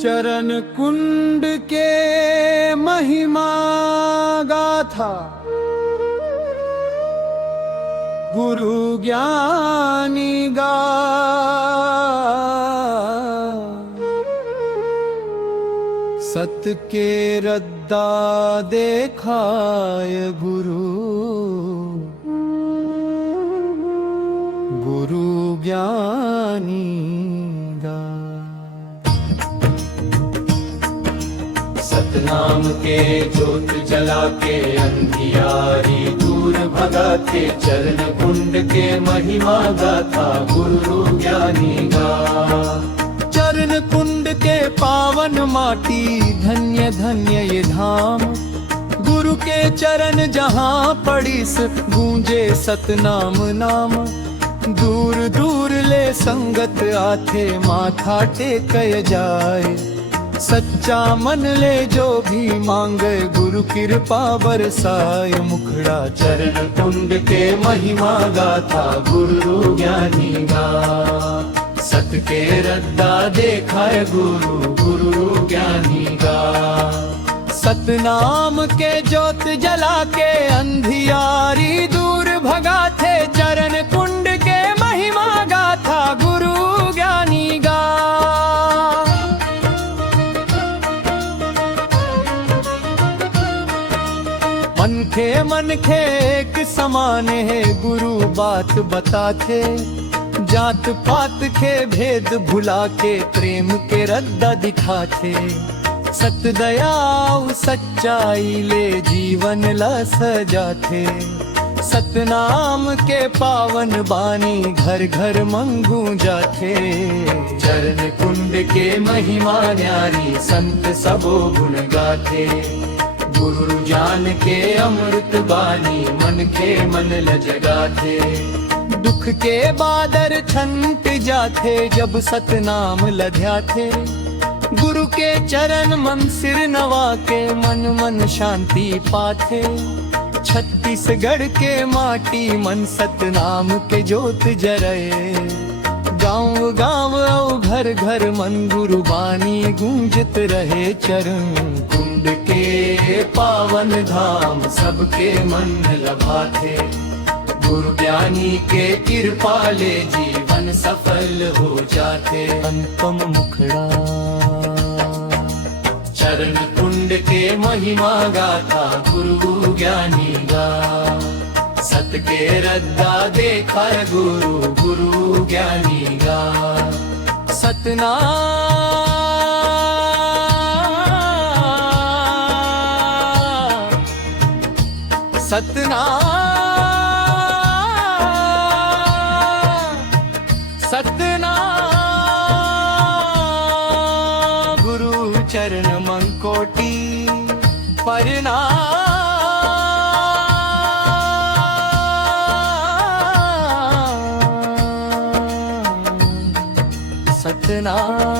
चरण कुंड के महिमा गाथा गुरु ज्ञानी गा। सत के रद्दा देखाय गुरु, गुरु ज्ञानी गा। सतनाम के ज्योत जला के अंधियारी दूर भगाते, चरण कुंड के महिमा गाथा गुरु ज्ञानी गा। चरण कुंड के पावन माटी धन्य धन्य ये धाम, गुरु के चरण जहाँ पड़िस गूंजे सतनाम नाम। दूर दूर ले संगत आथे माथा टेकय जाए, सच्चा मन ले जो भी मांगे गुरु कृपा बरसाए। मुखड़ा चरण कुंड के महिमा गाथा गुरु ज्ञानी गा। सत के रद्दा देखाय गुरु, गुरु ज्ञानी गा। सतनाम के ज्योत जला के अंधियारी दूर भगाथे, चरण कुंड के महिमा गाथा गुरु ज्ञानी गा। मन खे एक समान है गुरु बात बताते, जात पात के भेद भुला के प्रेम के रद्दा दिखाते। सत दया सच्चाई ले जीवन ला सजाते, सतनाम के पावन बानी घर घर मंगू जाते। चरण कुंड के महिमा न्यारी संत सबो गुण गाथे, गुरु जान के अमृत बानी मन के मन लजगाथे। दुख के बादर छंट जाते जब सतनाम लध्याथे, गुरु के चरण मन सिर नवा के मन मन शांति पाथे। छत्तीसगढ़ के माटी मन सतनाम के ज्योत जरए, गांव गांव और घर घर मन गुरु बानी गूंजत रहे। चरण कुंड के पावन धाम सबके मन लभाथे, गुरु ज्ञानी के कृपा ले जीवन सफल हो जाते। अंतम मुखड़ा चरण कुंड के महिमा गाथा गुरु ज्ञानी गा। सत के रद्दा देखाय गुरु, गुरु ज्ञानी गा। सतनाम सतनाम सतनाम गुरु चरण मंकोटी प्रणाम। सतनाम